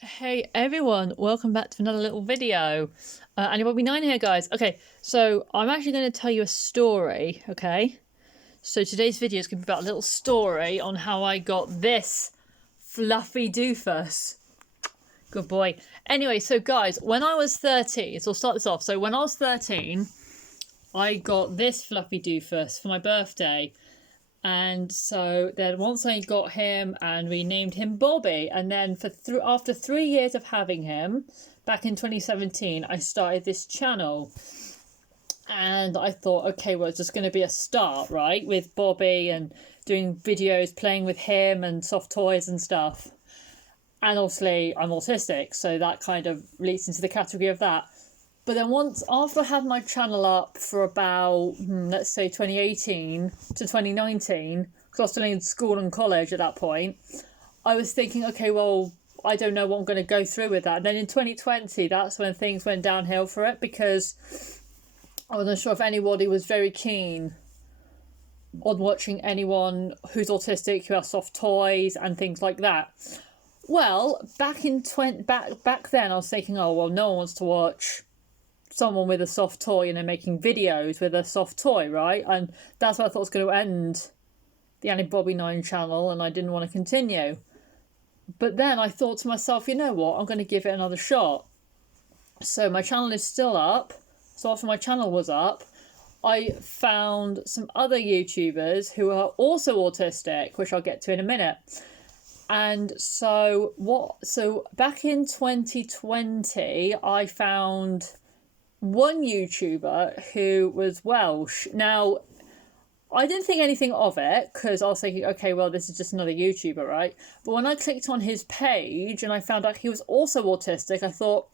Hey everyone, welcome back to another little video. Annie9 here, guys. Okay, so I'm actually going to tell you a story, okay? So today's video is going to be about a little story on how I got this fluffy doofus. Good boy. Anyway, so guys, when I was 13, so I'll start this off. So when I was 13, I got this fluffy doofus for my birthday. And so then once I got him and we named him Bobby, and then after 3 years of having him, back in 2017, I started this channel. And I thought, okay, well, it's just going to be a start, right? With Bobby and doing videos, playing with him and soft toys and stuff. And obviously I'm autistic, so that kind of leads into the category of that. But then after I had my channel up for about, let's say 2018 to 2019, because I was still in school and college at that point, I was thinking, okay, well, I don't know what I'm going to go through with that. And then in 2020, that's when things went downhill for it, because I wasn't sure if anybody was very keen on watching anyone who's autistic, who has soft toys and things like that. Well, back then, I was thinking, oh, well, no one wants to watch someone with a soft toy, making videos with a soft toy, right? And that's what I thought was going to end the Annie9 channel, and I didn't want to continue. But then I thought to myself, you know what, I'm going to give it another shot. So my channel is still up. So after my channel was up, I found some other YouTubers who are also autistic, which I'll get to in a minute. And so back in 2020, I found one YouTuber who was Welsh. Now, I didn't think anything of it because I was thinking, okay, well, this is just another YouTuber, right? But when I clicked on his page and I found out he was also autistic, I thought,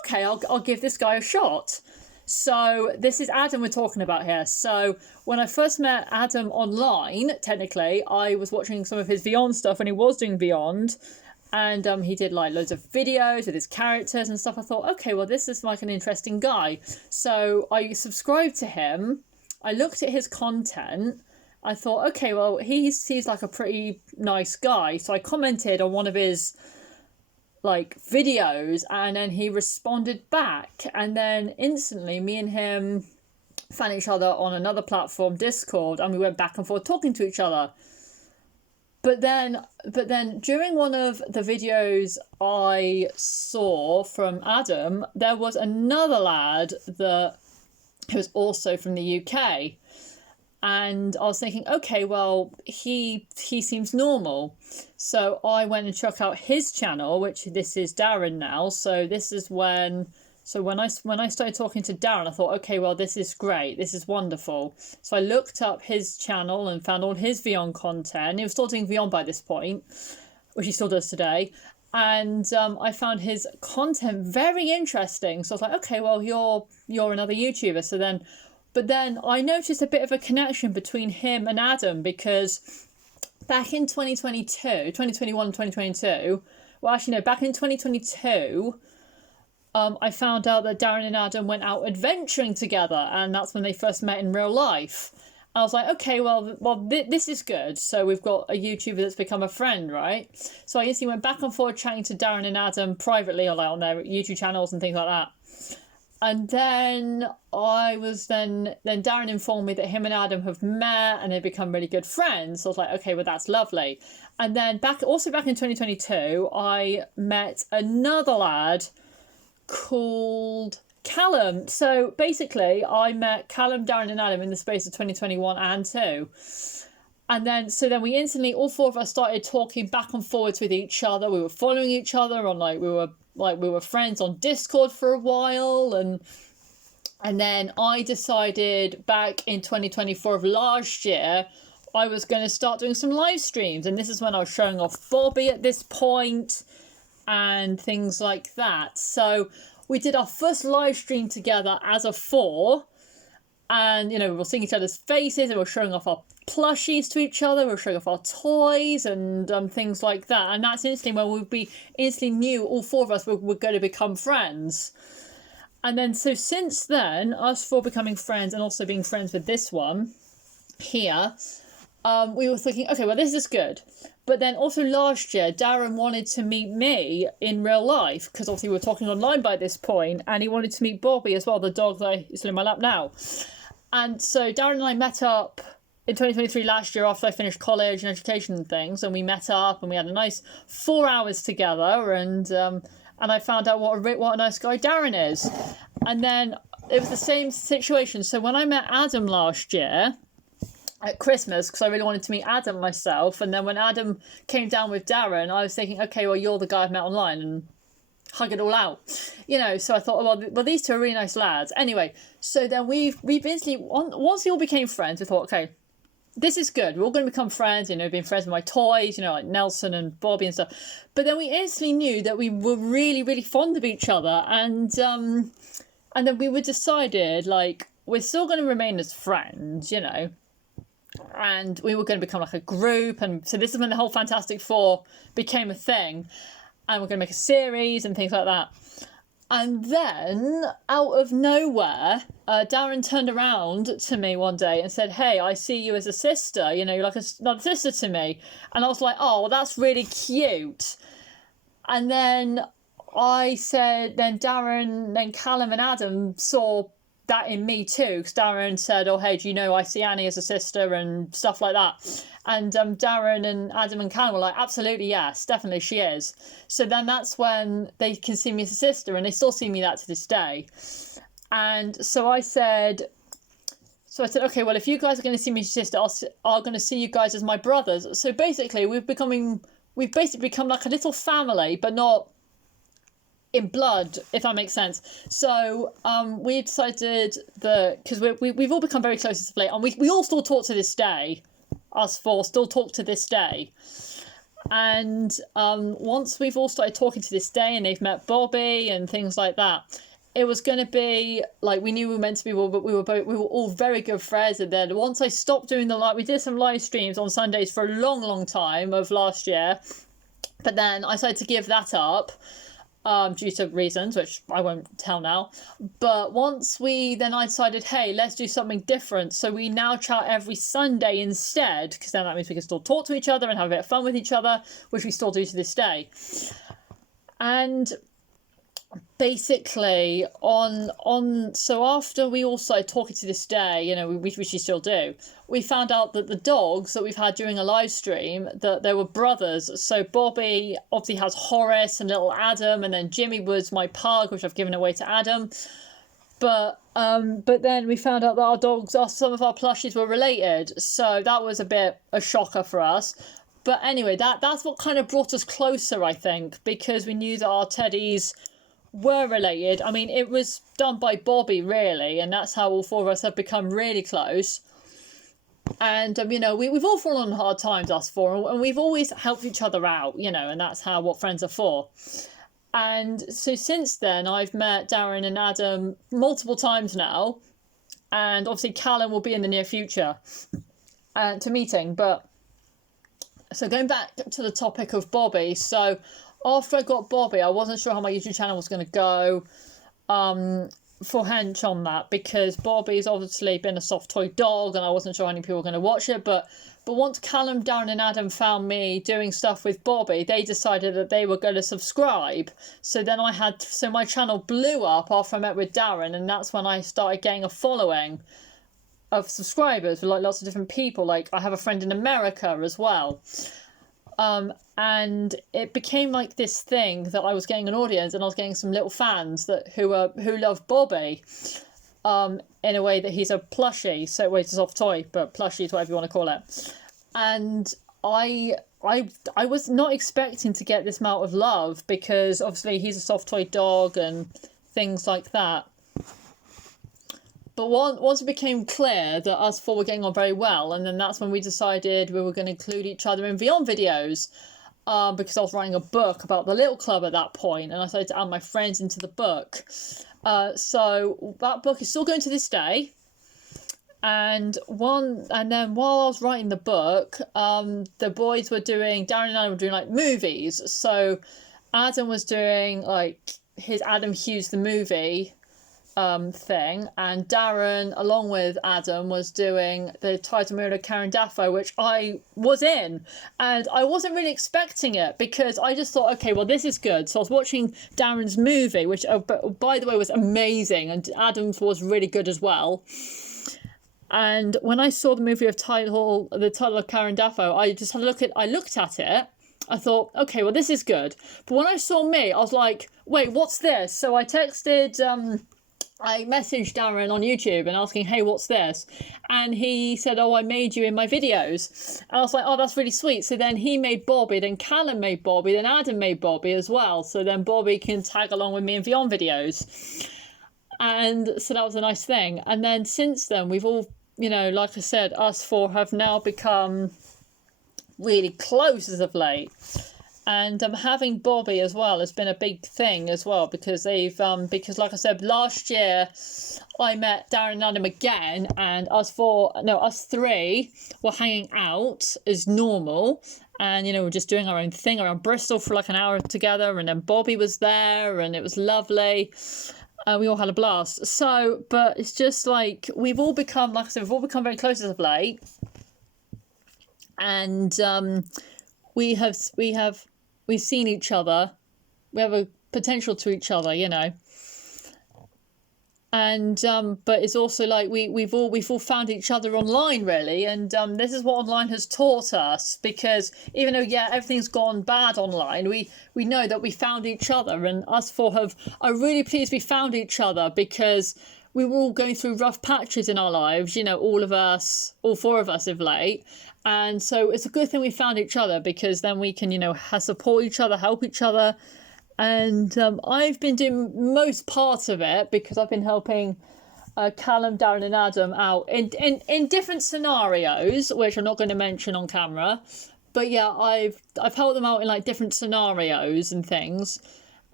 okay, I'll give this guy a shot. So this is Adam we're talking about here. So when I first met Adam online, technically, I was watching some of his Beyond stuff when he was doing Beyond. And he did like loads of videos with his characters and stuff. I thought, okay, well, this is like an interesting guy. So I subscribed to him. I looked at his content. I thought, okay, well, he's like a pretty nice guy. So I commented on one of his like videos, and then he responded back. And then instantly, me and him found each other on another platform, Discord, and we went back and forth talking to each other. But then during one of the videos I saw from Adam, there was another lad that was also from the UK. And I was thinking, okay, well, he seems normal. So I went and checked out his channel, which this is Darren now. So this is when I started talking to Darren, I thought, okay, well, this is great. This is wonderful. So I looked up his channel and found all his Beyond content. He was still doing Beyond by this point, which he still does today. And I found his content very interesting. So I was like, okay, well, you're another YouTuber. But then I noticed a bit of a connection between him and Adam, because back in 2021, 2022, well, actually, no, back in 2022, I found out that Darren and Adam went out adventuring together, and that's when they first met in real life. I was like, okay, well, this is good. So we've got a YouTuber that's become a friend, right? So I instantly went back and forth chatting to Darren and Adam privately, or like on their YouTube channels and things like that. And then then Darren informed me that him and Adam have met and they've become really good friends. So I was like, okay, well, that's lovely. And then back in 2022, I met another lad called Callum. So basically, I met Callum, Darren and Adam in the space of 2021 and 2. And then we instantly, all four of us started talking back and forwards with each other. We were following each other on we were friends on Discord for a while, and then I decided back in 2024 of last year I was going to start doing some live streams, and this is when I was showing off Bobby at this point and things like that. So we did our first live stream together as a 4, and we were seeing each other's faces, and we were showing off our plushies to each other, we were showing off our toys and things like that. And that's instantly when we instantly knew all four of us were going to become friends. And then so since then, us four becoming friends and also being friends with this one here, we were thinking, okay, well, this is good. But then also last year, Darren wanted to meet me in real life, because obviously we were talking online by this point, and he wanted to meet Bobby as well, the dog that is in my lap now. And so Darren and I met up in 2023 last year after I finished college and education and things, and we met up and we had a nice 4 hours together, and I found out what a nice guy Darren is. And then it was the same situation. So when I met Adam last year at Christmas, because I really wanted to meet Adam myself, and then when Adam came down with Darren, I was thinking, okay, well, you're the guy I've met online, and hug it all out, you know. So I thought, well, these two are really nice lads. Anyway, so then we've instantly, once we all became friends, we thought, okay, this is good. We're all going to become friends, you know, being friends with my toys, you know, like Nelson and Bobby and stuff. But then we instantly knew that we were really, really fond of each other. And then we were decided, like, we're still going to remain as friends, you know, and we were going to become like a group. And so this is when the whole Fantastic Four became a thing. And we're going to make a series and things like that. And then, out of nowhere, Darren turned around to me one day and said, hey, I see you as a sister, you know, you're like another sister to me. And I was like, oh, well, that's really cute. And then I said, then Darren, then Callum and Adam saw that in me too, because Darren said, oh, hey, do you know, I see Annie as a sister and stuff like that. And Darren and Adam and Callum were like, absolutely, yes, definitely she is. So then that's when they can see me as a sister, and they still see me that to this day. And so I said, okay, well, if you guys are going to see me as a sister, I'm going to see you guys as my brothers. So basically, we've basically become like a little family, but not in blood, if that makes sense. So we decided that, because we've all become very close as of late, and we all still talk to this day. Us four still talk to this day. And once we've all started talking to this day and they've met Bobby and things like that, it was going to be like, we knew we were meant to be, but we were all very good friends. And then once I stopped doing we did some live streams on Sundays for a long time of last year, but then I decided to give that up. Due to reasons, which I won't tell now. But once I decided, hey, let's do something different. So we now chat every Sunday instead, because then that means we can still talk to each other and have a bit of fun with each other, which we still do to this day. And basically so after we all started talking to this day, you know, which we still do, we found out that the dogs that we've had during a live stream, that they were brothers. So Bobby obviously has Horace and little Adam, and then Jimmy was my pug, which I've given away to Adam. But then we found out that our dogs, some of our plushies were related, so that was a shocker for us. But anyway, that's what kind of brought us closer, I think, because we knew that our teddies were related. I mean, it was done by Bobby, really, and that's how all four of us have become really close. And you know, we've all fallen on hard times, us four, and we've always helped each other out, you know, and that's what friends are for. And so since then, I've met Darren and Adam multiple times now, and obviously Callum will be in the near future to meeting. But so going back to the topic of Bobby, so after I got Bobby, I wasn't sure how my YouTube channel was going to go for Hench on that, because Bobby's obviously been a soft toy dog and I wasn't sure how many people were going to watch it. But once Callum, Darren and Adam found me doing stuff with Bobby, they decided that they were going to subscribe. So then my channel blew up after I met with Darren, and that's when I started getting a following of subscribers with like lots of different people. Like I have a friend in America as well. And it became like this thing that I was getting an audience, and I was getting some little fans who love Bobby, in a way that he's a plushie, so he's a soft toy, but plushie is whatever you want to call it. And I was not expecting to get this amount of love, because obviously he's a soft toy dog and things like that. But once it became clear that us four were getting on very well, and then that's when we decided we were going to include each other in Beyond videos, because I was writing a book about the Little Club at that point, and I decided to add my friends into the book. So that book is still going to this day. And then while I was writing the book, the boys were Darren and I were doing like movies. So Adam was doing like his Adam Hughes the movie, thing, and Darren, along with Adam, was doing the Title Mirror Karen Dafoe, which I was in, and I wasn't really expecting it because I just thought, okay, well, this is good. So I was watching Darren's movie, which, by the way, was amazing, and Adam's was really good as well. And when I saw the movie of the title of Karen Dafoe, I looked at it. I thought, okay, well, this is good. But when I saw me, I was like, wait, what's this? So I messaged Darren on YouTube and asking, hey, what's this? And he said, oh, I made you in my videos. And I was like, oh, that's really sweet. So then he made Bobby, then Callum made Bobby, then Adam made Bobby as well. So then Bobby can tag along with me in Beyond videos. And so that was a nice thing. And then since then, we've all, like I said, us four have now become really close as of late. And having Bobby as well has been a big thing as well, because because like I said, last year I met Darren and Adam again, and us three were hanging out as normal, and we're just doing our own thing around Bristol for like an hour together, and then Bobby was there, and it was lovely. We all had a blast. So, but it's just like we've all become, like I said, very close as of late, and we've seen each other. We have a potential to each other, And but it's also like we've all found each other online, really, and this is what online has taught us. Because even though everything's gone bad online, we know that we found each other, and us four are really pleased we found each other, because we were all going through rough patches in our lives, all four of us of late. And so it's a good thing we found each other, because then we can, support each other, help each other. And I've been doing most part of it, because I've been helping Callum, Darren and Adam out in different scenarios, which I'm not going to mention on camera. But yeah, I've helped them out in like different scenarios and things,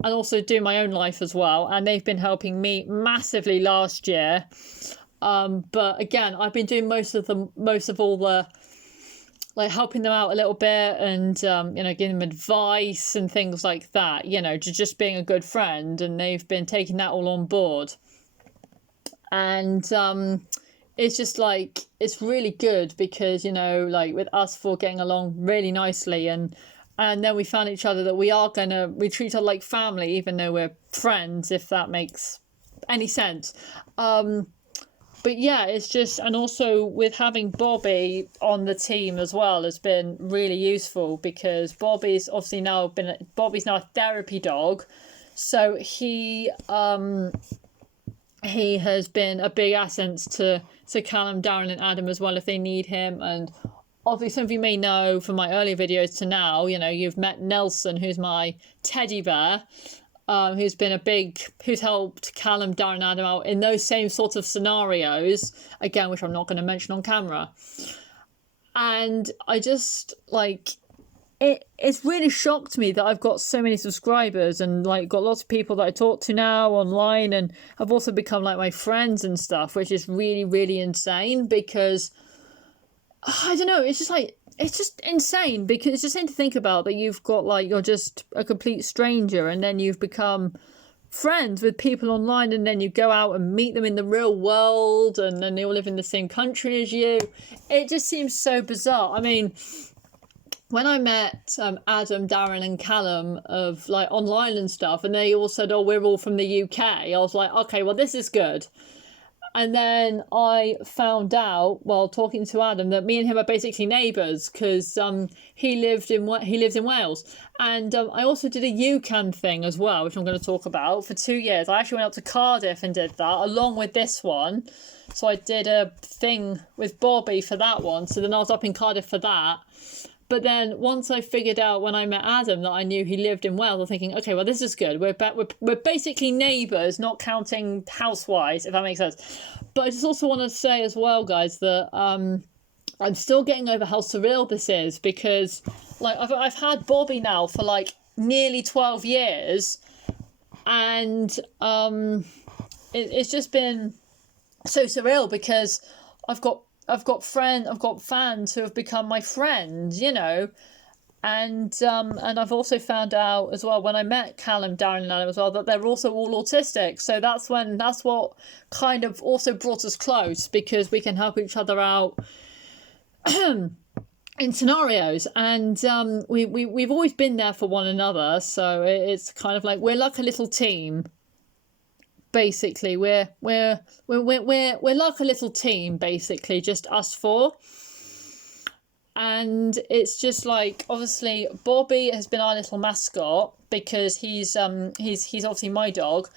and also do my own life as well. And they've been helping me massively last year. But again, I've been doing most of all the, like, helping them out a little bit, and giving them advice and things like that, just being a good friend. And they've been taking that all on board, and it's just like, it's really good, because like with us four getting along really nicely, and then we found each other that we treat each other like family, even though we're friends, if that makes any sense. But yeah, it's just, and also with having Bobby on the team as well has been really useful, because Bobby's now a therapy dog. So he has been a big asset to Callum, Darren and Adam as well, if they need him. And obviously some of you may know from my earlier videos to now, you've met Nelson, who's my teddy bear. Who's helped Callum, Darren and Adam out in those same sort of scenarios, again, which I'm not going to mention on camera. And I just, like, it's really shocked me that I've got so many subscribers, and like got lots of people that I talk to now online, and have also become like my friends and stuff, which is really, really insane, because I don't know, it's just insane, because it's just insane to think about that you've got, like, you're just a complete stranger, and then you've become friends with people online, and then you go out and meet them in the real world, and then they all live in the same country as you. It just seems so bizarre. I mean, when I met Adam, Darren and Callum of like online and stuff, and they all said, oh, we're all from the UK, I was like, okay, well, this is good. And then I found out while talking to Adam that me and him are basically neighbours, because he lives in Wales, and I also did a UCAN thing as well, which I'm going to talk about, for 2 years. I actually went out to Cardiff and did that along with this one. So I did a thing with Bobby for that one. So then I was up in Cardiff for that. But then once I figured out when I met Adam that I knew he lived in Wales, I'm thinking, okay, well, this is good. We're basically neighbours, not counting house-wise, if that makes sense. But I just also want to say as well, guys, that I'm still getting over how surreal this is, because like I've had Bobby now for like nearly 12 years, and it's just been so surreal, because I've got fans who have become my friends, And I've also found out as well when I met Callum, Darren, and Adam as well that they're also all autistic. So that's what kind of also brought us close, because we can help each other out in scenarios, and we've always been there for one another. So it's kind of like we're like a little team. Basically, we're like a little team. Basically, just us four. And it's just like, obviously Bobby has been our little mascot because he's obviously my dog,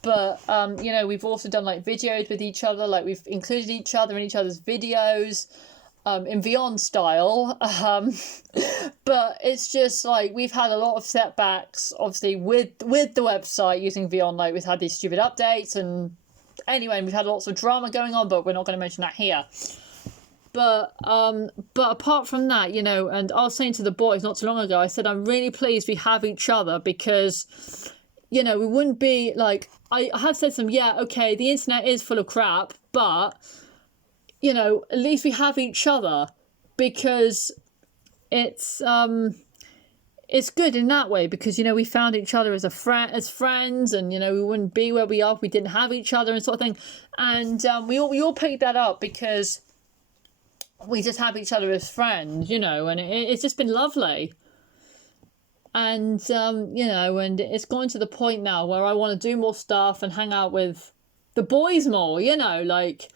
but you know, we've also done like videos with each other, like we've included each other in each other's videos in Vyond style, but it's just like we've had a lot of setbacks obviously with the website using Vyond. Like we've had these stupid updates, and anyway, we've had lots of drama going on, but we're not going to mention that here. But apart from that, you know, and I was saying to the boys not too long ago, I said, I'm really pleased we have each other, because, you know, we wouldn't be like, I have said to them, yeah, okay, the internet is full of crap, but, you know, at least we have each other, because it's good in that way, because, you know, we found each other as as friends, and, you know, we wouldn't be where we are if we didn't have each other and sort of thing. And we all picked that up because we just have each other as friends, you know, and it's just been lovely. And, you know, and it's gone to the point now where I want to do more stuff and hang out with the boys more, you know, like,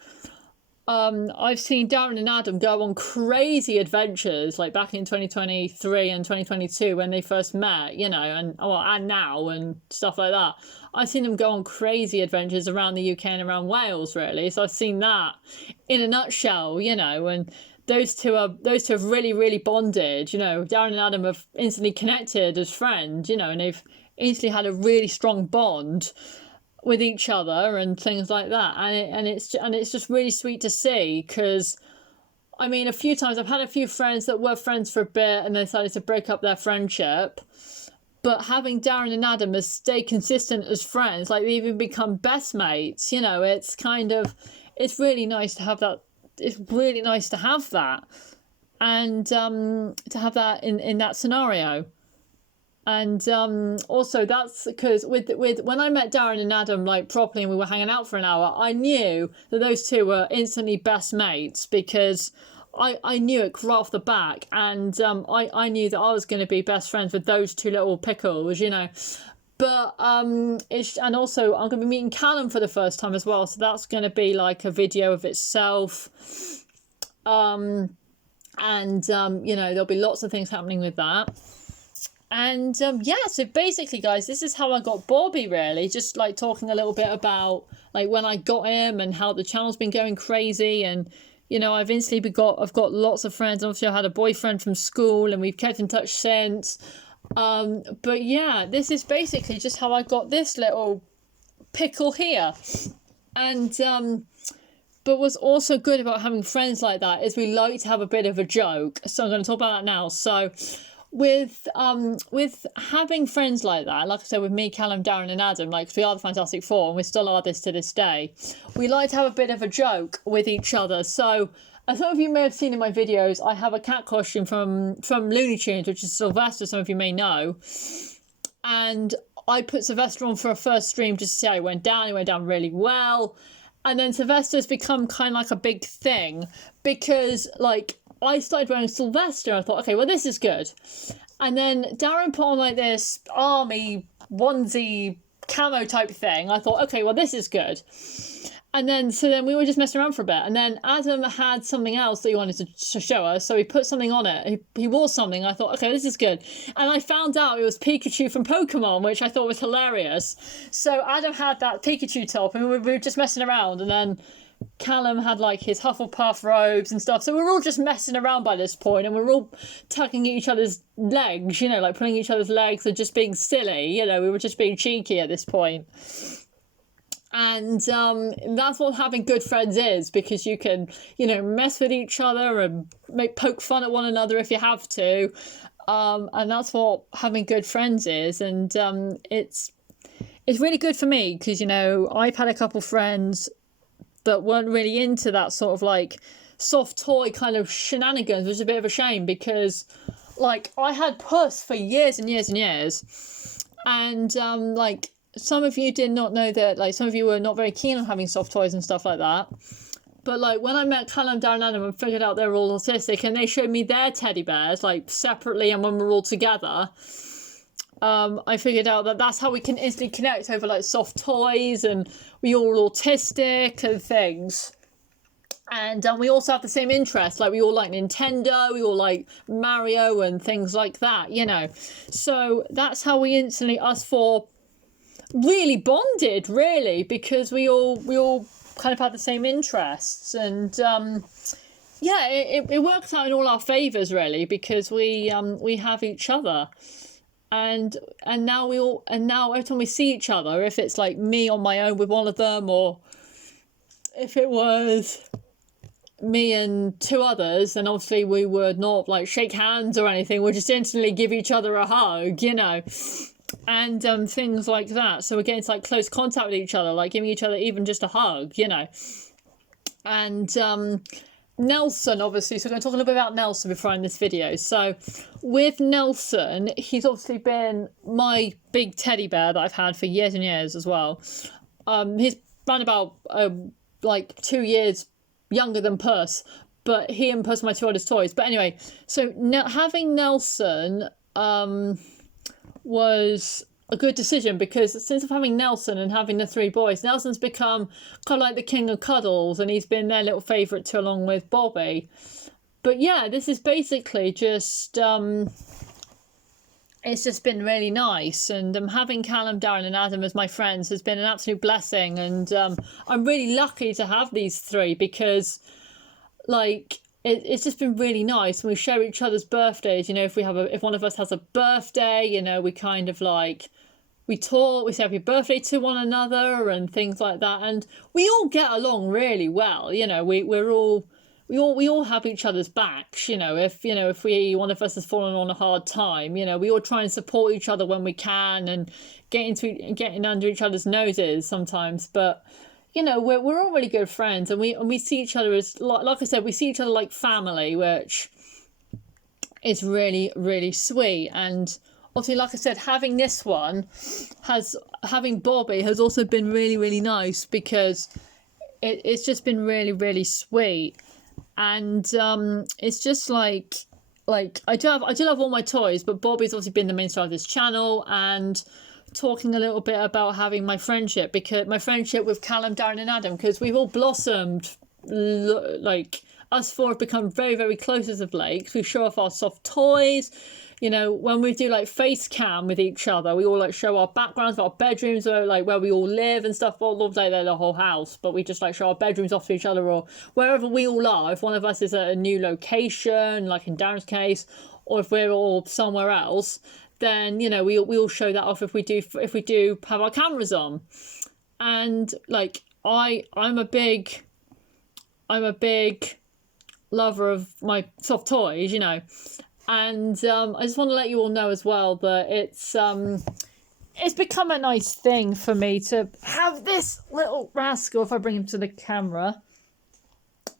I've seen Darren and Adam go on crazy adventures, like back in 2023 and 2022 when they first met, you know, and now and stuff like that. I've seen them go on crazy adventures around the UK and around Wales, really. So I've seen that in a nutshell, you know, and those two have really, really bonded, you know. Darren and Adam have instantly connected as friends, you know, and they've instantly had a really strong bond with each other and things like that, and it's just really sweet to see, because I mean, a few times I've had a few friends that were friends for a bit and they decided to break up their friendship, but having Darren and Adam as stay consistent as friends, like they even become best mates, you know, it's really nice to have that. It's really nice to have that, and to have that in that scenario. And also that's because with when I met Darren and Adam like properly and we were hanging out for an hour, I knew that those two were instantly best mates, because I knew it right off the back, and I knew that I was going to be best friends with those two little pickles, you know. But and also I'm going to be meeting Callum for the first time as well, so that's going to be like a video of itself. And you know, there'll be lots of things happening with that. And yeah, so basically guys, this is how I got Bobby, really, just like talking a little bit about like when I got him and how the channel's been going crazy. And you know, I've got lots of friends. Obviously I had a boyfriend from school and we've kept in touch since. But yeah, this is basically just how I got this little pickle here. And but what's also good about having friends like that is we like to have a bit of a joke, so I'm going to talk about that now. So with having friends like that, like I said, with me, Callum, Darren and Adam, like we are the Fantastic Four, and we still are this to this day, we like to have a bit of a joke with each other. So as some of you may have seen in my videos, I have a cat costume from Looney Tunes, which is Sylvester, some of you may know, and I put Sylvester on for a first stream just to see how it went down. It went down really well, and then Sylvester's become kind of like a big thing, because like I started wearing Sylvester. I thought, okay, well, this is good. And then Darren put on like this army onesie camo type thing. I thought, okay, well, this is good. And then, so then we were just messing around for a bit. And then Adam had something else that he wanted to show us. So he put something on it. He wore something. I thought, okay, this is good. And I found out it was Pikachu from Pokemon, which I thought was hilarious. So Adam had that Pikachu top and we were just messing around. And then Callum had like his Hufflepuff robes and stuff. So we're all just messing around by this point, and we're all tugging at each other's legs, you know, like pulling each other's legs and just being silly. You know, we were just being cheeky at this point. And that's what having good friends is, because you can, you know, mess with each other and poke fun at one another if you have to. And that's what having good friends is. And it's really good for me, because, you know, I've had a couple friends that weren't really into that sort of like soft toy kind of shenanigans, which is a bit of a shame, because like, I had Puss for years and years and years. And, like, some of you did not know that, like, some of you were not very keen on having soft toys and stuff like that. But, like, when I met Callum, Darren, and Adam and figured out they were all autistic, and they showed me their teddy bears, like, separately and when we were all together, I figured out that that's how we can instantly connect over, like, soft toys, and we all autistic and things. And we also have the same interests, like we all like Nintendo, we all like Mario and things like that, you know. So that's how we instantly, us four, really bonded, really, because we all kind of had the same interests. And yeah, it works out in all our favours, really, because we have each other. And now every time we see each other, if it's like me on my own with one of them, or if it was me and two others, and obviously we would not like shake hands or anything, we'd just instantly give each other a hug, you know, and things like that. So we're getting to like close contact with each other, like giving each other even just a hug, you know. And Nelson, obviously, so I'm going to talk a little bit about Nelson before I end this video. So with Nelson, he's obviously been my big teddy bear that I've had for years and years as well. He's around about like 2 years younger than Puss, but he and Puss are my two oldest toys. But anyway, so having Nelson was a good decision, because since of having Nelson and having the 3 boys, Nelson's become kind of like the king of cuddles, and he's been their little favourite too, along with Bobby. But yeah, this is basically just it's just been really nice, and having Callum, Darren and Adam as my friends has been an absolute blessing, and I'm really lucky to have these 3, because like it's just been really nice. And we share each other's birthdays, you know. If one of us has a birthday, you know, we kind of like, we talk, we say happy birthday to one another and things like that, and we all get along really well, you know. We all have each other's backs, you know. If one of us has fallen on a hard time, you know, we all try and support each other when we can, and getting under each other's noses sometimes. But you know, we're all really good friends, and we see each other as, like I said, we see each other like family, which is really, really sweet. And obviously, like I said, having this one having Bobby has also been really, really nice, because it's just been really, really sweet. And it's just like I do love all my toys, but Bobby's obviously been the main star of this channel. And talking a little bit about having my friendship with Callum, Darren and Adam, because we've all blossomed, like us 4 have become very, very close as of late. We show off our soft toys, you know. When we do like face cam with each other, we all like show our backgrounds of our bedrooms, or like where we all live and stuff. Well, not like the whole house, but we just like show our bedrooms off to each other, or wherever we all are. If one of us is at a new location, like in Darren's case, or if we're all somewhere else, then you know we all show that off if we do have our cameras on. And like I'm a big lover of my soft toys, you know. And I just want to let you all know as well that it's become a nice thing for me to have this little rascal, if I bring him to the camera.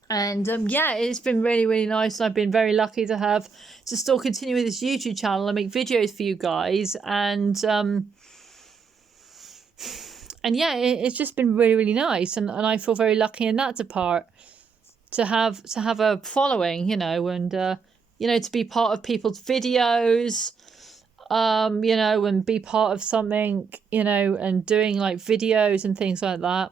And yeah, it's been really, really nice. I've been very lucky to still continue with this YouTube channel and make videos for you guys. And yeah, it's just been really, really nice. And I feel very lucky in that part to have a following, you know, and you know, to be part of people's videos, you know, and be part of something, you know, and doing like videos and things like that.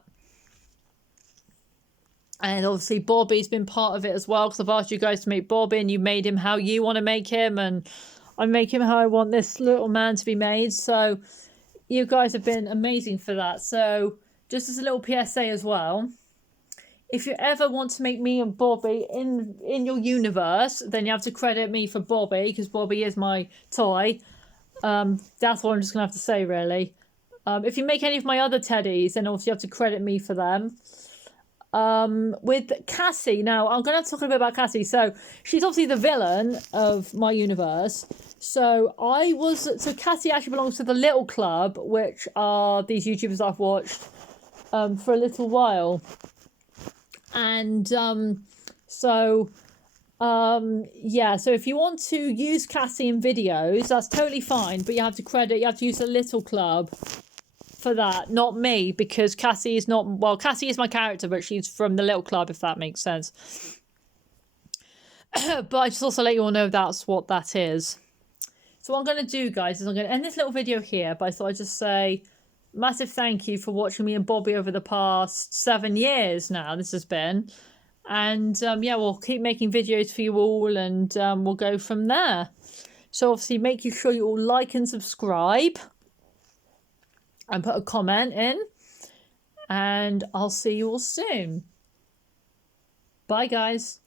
And obviously Bobby's been part of it as well, because I've asked you guys to make Bobby, and you made him how you want to make him, and I make him how I want this little man to be made. So you guys have been amazing for that. So just as a little PSA as well, if you ever want to make me and Bobby in your universe, then you have to credit me for Bobby, because Bobby is my toy. That's what I'm just going to have to say, really. If you make any of my other teddies, then obviously you have to credit me for them. With Cassie, now I'm going to talk a bit about Cassie. So she's obviously the villain of my universe. So Cassie actually belongs to the Little Club, which are these YouTubers I've watched for a little while. And so Yeah, so if you want to use Cassie in videos, that's totally fine, but you have to use a little club for that, not me, because Cassie is not, well, Cassie is my character, but she's from the little club, if that makes sense. But I just also let you all know that's what that is. So what I'm going to do, guys, is I'm going to end this little video here, but I thought I'd just say massive thank you for watching me and Bobby over the past 7 years now, this has been. And yeah, we'll keep making videos for you all, and we'll go from there. So obviously make sure you all like and subscribe and put a comment in, and I'll see you all soon. Bye, guys.